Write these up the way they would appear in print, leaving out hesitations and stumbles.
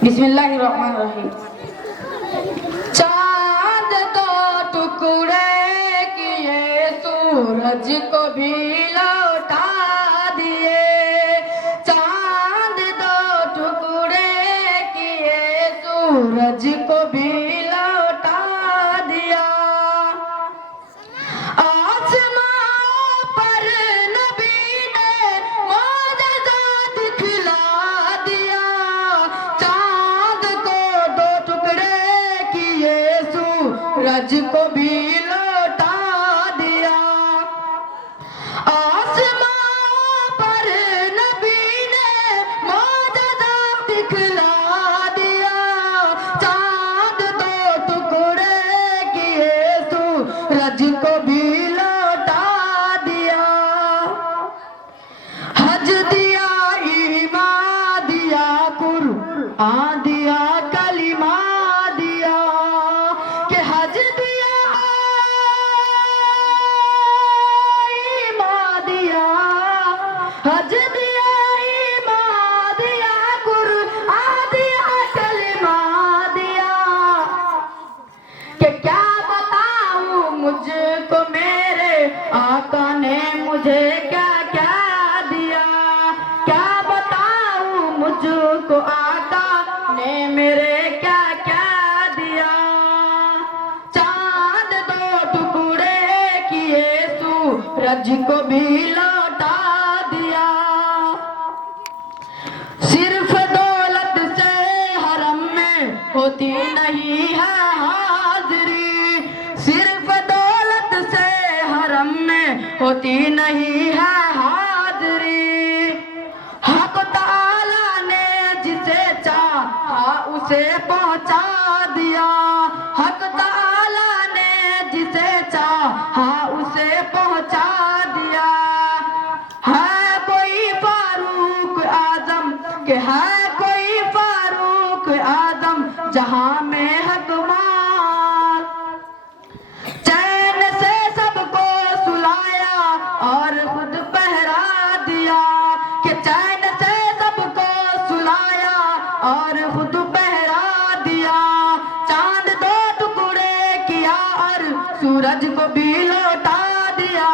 बिस्मिल्लाहिर्रहमानिर्रहीम। चांद तो टुकड़े किए, सूरज को भी लौटा दिए। चांद तो टुकड़े किए, सूरज को भी लौटा दिया। आसमां पर नबी ने मौजज़ा दिखला दिया। चांद को दो टुकड़े किए, सूरज को भी लौटा दिया। आसमां पर नबी ने मौजज़ा दिखला दिया। चांद दो टुकड़े किए, सूरज को भी लौटा दिया। हज दिया, ईमान दिया, कुरआन दिया, कलिमा दिया। कि हज दिया, ईमान दिया, हज दिया, ईमान दिया, कुरआन दिया, कलिमा दिया। कि क्या बताऊं मुझको मेरे आका ने मुझे क्या क्या दिया। क्या बताऊं मुझको आका ने मेरे क्या क्या दिया। चांद दो टुकड़े किए, सूरज को भी लौटा दिया। सिर्फ दौलत से हरम में होती नहीं है हाजिरी। सिर्फ दौलत से हरम में होती नहीं है हाजिरी। हक ताला ने जिसे चाहा उसे पहुंचा दिया। हक ताला ने जिसे चाहा उसे पहुंचा दिया। है कोई फारूक आजम, कि है कोई फारूक आजम जहां में हकमार। चैन से सबको सुलाया और खुद पहरा दिया। कि चैन से सबको सुलाया और खुद पहरा दिया। चांद दो टुकड़े किया और सूरज को भी लौटा दिया।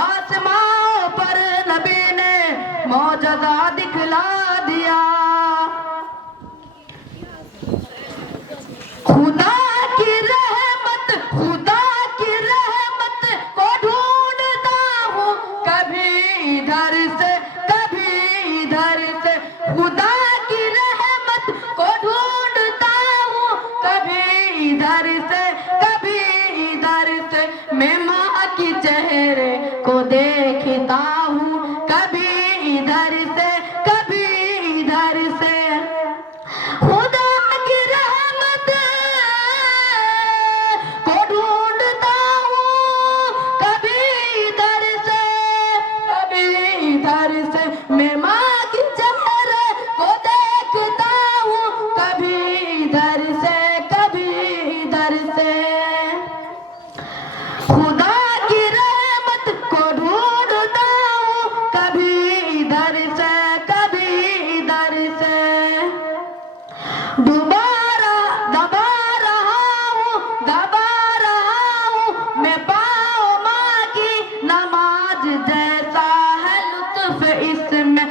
आसमां पर नबी ने मौजज़ा दिखला दिया। खुदा की रहमत, खुदा की रहमत को ढूंढता हूँ, कभी इधर से कभी इधर से। खुदा की रहमत को ढूंढता हूँ, कभी इधर से कभी इधर से। मैं माँ की चेहरे को देखता हूँ, कभी इधर से कभी इधर से। खुदा की रहमत को ढूंढता हूँ, कभी इधर से कभी इधर से। मैं माँ की चेहरे को देखता हूँ, कभी इधर से कभी इधर से। खुदा की रहमत को ढूंढता हूँ, कभी इधर से कभी इधर से। दोबारा दबा रहा हूँ मैं पाओ माँ की नमाज जैसा है लुत्फ इसमें।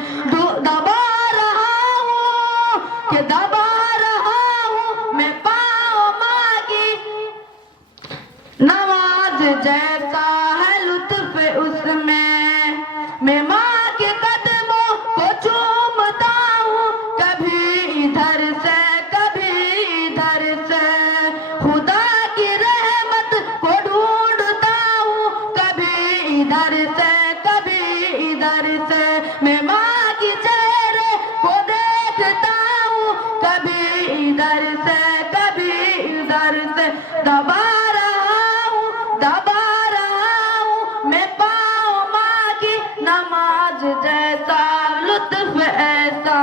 दबा रहा हूँ कि दबा रहा हूँ मैं पाओ माँ की नमाज जैसा है लुत्फ उसमें। मैं माँ के कदमों को चूमता हूँ, कभी इधर से कभी इधर से। खुदा की रहमत को ढूंढता हूँ, कभी इधर से कभी इधर से। मैं माँ की चेहरे को देखता हूँ, कभी इधर से कभी इधर से। दबा रहा हूँ मैं पाओ माँ की नमाज जैसा लुत्फ ऐसा।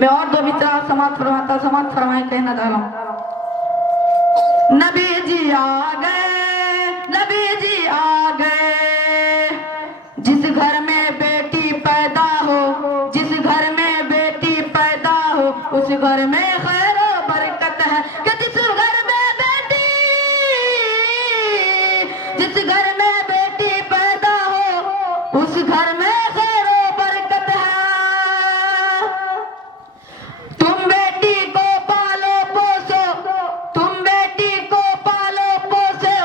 मैं और दो मित्रा समाप्त फरमाए कहना चाह रहा हूँ। नबी जी आ गए, नबी जी आ गए। जिस घर में बेटी पैदा हो, जिस घर में बेटी पैदा हो, उस घर में खैर और बरकत है। कि जिस घर में बेटी पैदा हो उस घर में खैर और बरकत है। तुम बेटी को पालो पोसो, तुम बेटी को पालो पोसो,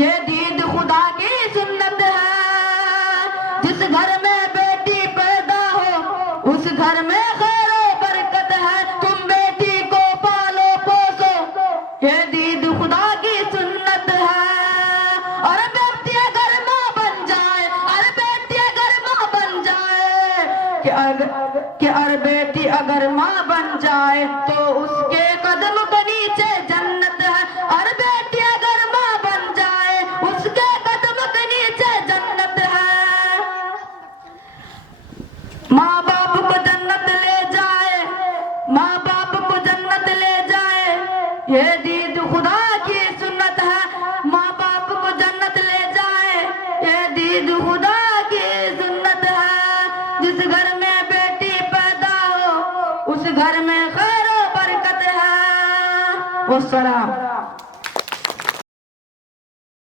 ये दीद खुदा की सुन्नत है। जिस घर में बेटी पैदा हो उस घर में खैर और बरकत है। तुम बेटी को पालो पोसो, ये दीद खुदा की सुन्नत है। और बेटी अगर माँ बन जाए, अरे बेटी अगर माँ बन जाए, और बेटी अगर माँ बन जाए तो उसके कदम के नीचे जन्नत है। और बेटी अगर माँ बन जाए उसके कदम के नीचे जन्नत है। माँ बाप को जन्नत ले जाए, माँ बाप को जन्नत ले जाए, ये दीद खुदा की सुन्नत है। माँ बाप को जन्नत ले जाए, ये दीद खुदा की सुन्नत है। जिस घर में बेटी पैदा हो उस घर में खैर और बरकत है। वस्सलाम।